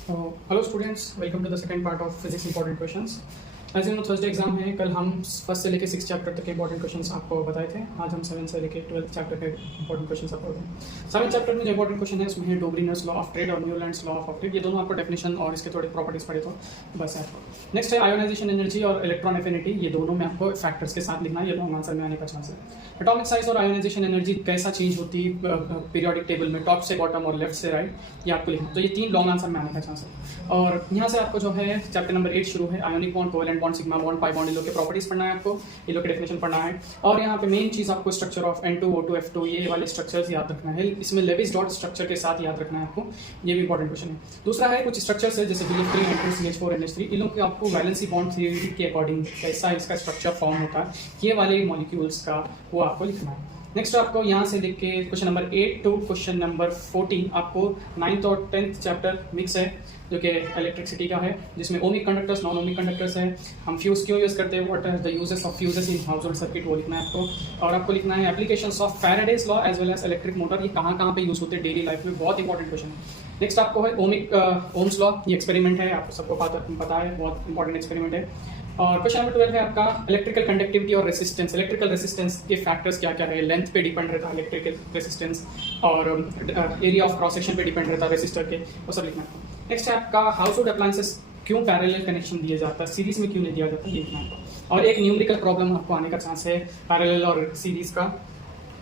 Hello students, welcome to the second part of physics important questions. As you know Thursday exam है। कल हम first से लेके 6 chapter तक के इंपॉर्टेंट क्वेश्चंस आपको बताए थे। आज हम 7 से लेके 12 चैप्टर के इंपॉर्टेंट क्वेश्चंस आपको बताएं। 7 चैप्टर में जो इंपॉर्टेंट क्वेश्चन है उसमें है डोब्रीनर्स लॉ ऑफ ट्रेड और न्यूलैंड्स लॉ ऑफ ट्रेड। ये दोनों आपको डेफिनेशन और इसके थोड़े प्रॉपर्टीज पढ़े तो बस है आपको। नेक्स्ट है आयोनाइजेशन एनर्जी और इलेक्ट्रॉन एफिनिटी। ये दोनों में आपको फैक्टर्स के साथ लिखना है, ये दोनों आंसर में आने का चांस है। एटॉमिक साइज और आयोनाइजेशन एनर्जी कैसा चेंज होती है पीरियोडिक टेबल में, टॉप से बॉटम और लेफ्ट से राइट, ये आपको लिखना। तो ये 3 लॉन्ग आंसर में आने का चांस है। और यहाँ से आपको जो है चैप्टर नंबर 8 शुरू है। Ionic bond, covalent bond, sigma bond, pi bond, इन लोग के प्रॉपर्टीज पढ़ना है आपको, ये लोग के डेफिनेशन पढ़ना है। और यहाँ पे मेन चीज आपको structure of N2 O2 F2 ये वाले स्ट्रक्चर्स याद रखना है। इसमें लेविस डॉट स्ट्रक्चर के साथ याद रखना है आपको, ये भी इंपॉर्टेंट क्वेश्चन है। दूसरा है कुछ स्ट्रक्चर्स है जैसे BF3 N2 CH4 NH3, इन लोग के आपको वैलेंसी बॉन्ड थ्योरी के अकॉर्डिंग कैसा इसका स्ट्रक्चर फॉर्म होता है, ये वाले मॉलिक्यूल्स का वो आपको लिखना है। नेक्स्ट आपको यहाँ से लिख के question number 8 to question number 14 आपको 9th और 10th चैप्टर मिक्स है जो कि इलेक्ट्रिसिटी का है, जिसमें ohmic conductors, non ohmic conductors है। हम फ्यूज क्यों यूज़ करते हैं, what are the uses of fuses in household circuit, वो लिखना है आपको। और आपको लिखना है applications of Faraday's law as well as electric motor, ये कहाँ कहाँ पे यूज़ होते हैं डेली लाइफ में, बहुत इंपॉर्टेंट क्वेश्चन है। नेक्स्ट आपको है ओम्स लॉ, ये एक्सपेरिमेंट है, आपको सबको पता है, बहुत इंपॉर्टेंट एक्सपेरिमेंट है। और क्वेश्चन नंबर 12 है आपका इलेक्ट्रिकल कंडक्टिविटी और रेसिस्टेंस। इलेक्ट्रिकल रेसिस्टेंस के फैक्टर्स क्या क्या है, लेंथ पे डिपेंड रहता है इलेक्ट्रिकल रेसिस्टेंस, और एरिया ऑफ क्रॉस सेक्शन पे डिपेंड रहता है रेसिस्टर के, वो सब लिखना है। नेक्स्ट है आपका हाउस होल्ड अप्लायंसेस क्यों पैरेलल कनेक्शन दिया जाता है, सीरीज में क्यों नहीं दिया जाता, ये लिखना है। और एक न्यूमेरिकल प्रॉब्लम आपको आने का चांस है पैरेलल और सीरीज का,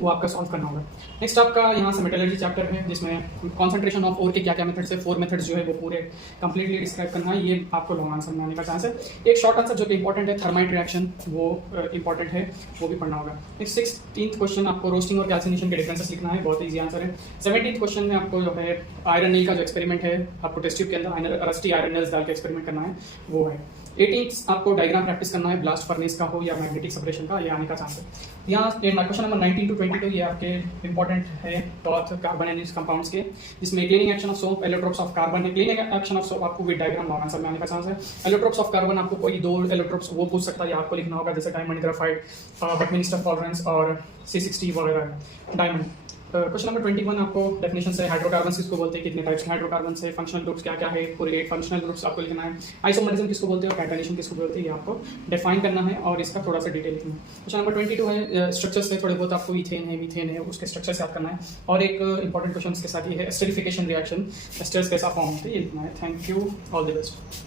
वो आपका सॉल्व करना होगा। नेक्स्ट आपका यहाँ से मेटलर्जी चैप्टर है जिसमें कॉन्सेंट्रेशन ऑफ ओर के क्या क्या मेथड्स है, 4 मेथड्स जो है वो पूरे कंप्लीटली डिस्क्राइब करना है, ये आपको लॉन्ग आंसर में आने का चांस है। एक शॉर्ट आंसर जो कि इंपॉर्टेंट है, थर्माइट रिएक्शन, वो इंपॉर्टेंट है, वो भी पढ़ना होगा। नेक्स्ट 16th क्वेश्चन आपको रोस्टिंग और कैल्सिनेशन के डिफरेंसेस लिखना है, बहुत ईजी आंसर है। 17th क्वेश्चन में आपको जो है आयरन नील का जो एक्सपेरिमेंट है, आपको टेस्ट ट्यूब के अंदर रस्टी आयरन नील्स डाल के एक्सपेरिमेंट करना है, वो है। 18th आपको डायग्राम प्रैक्टिस करना है, ब्लास्ट फर्नेस का हो या मैग्नेटिक सेपरेशन का, ये आने का चांस है। यहाँ क्वेश्चन नंबर 19 टू 22 ये आपके इंपॉर्टेंट है टॉर्च कार्बन एंड कंपाउंड्स के, जिसमें cleaning action of soap, allotropes of carbon है। क्लीनिंग एक्शन ऑफ सोप आपको विद डायग्राम लॉन्ग आंसर में आने का चांस है। एलोट्रोप्स ऑफ कार्बन आपको कोई 2 एलोट्रोप्स वो पूछ सकता है, आपको लिखना होगा, जैसे डायमंड ग्राफाइट, बटमिनिस्टर टॉलरेंस और C60 वगैरह डायमंड। क्वेश्चन नंबर 21 आपको डेफिनेशन है, हाइड्रोकार्बन किसको बोलते हैं, कितने टाइप्स के हाइड्रोकार्बन है, फंक्शनल ग्रुप्स क्या क्या है, पूरे 8 फंक्शनल ग्रुप्स आपको लिखना है। आइसोमरिज्म किसको बोलते हैं और कैटाइनेशन किसको बोलते हैं, ये आपको डिफाइन करना है और इसका थोड़ा सा डिटेल लिखना है। क्वेश्चन नंबर 22 है स्ट्रक्चर्स है, थोड़े बहुत आपको इथेन है, मीथेन है, उसके स्ट्रक्चर याद करना है। और एक इंपॉर्टेंट क्वेश्चन के साथ ये है एस्टरिफिकेशन रिएक्शन, एस्टर्स कैसा फॉर्म होते हैं, ये लिखना है। Thank you, all the best.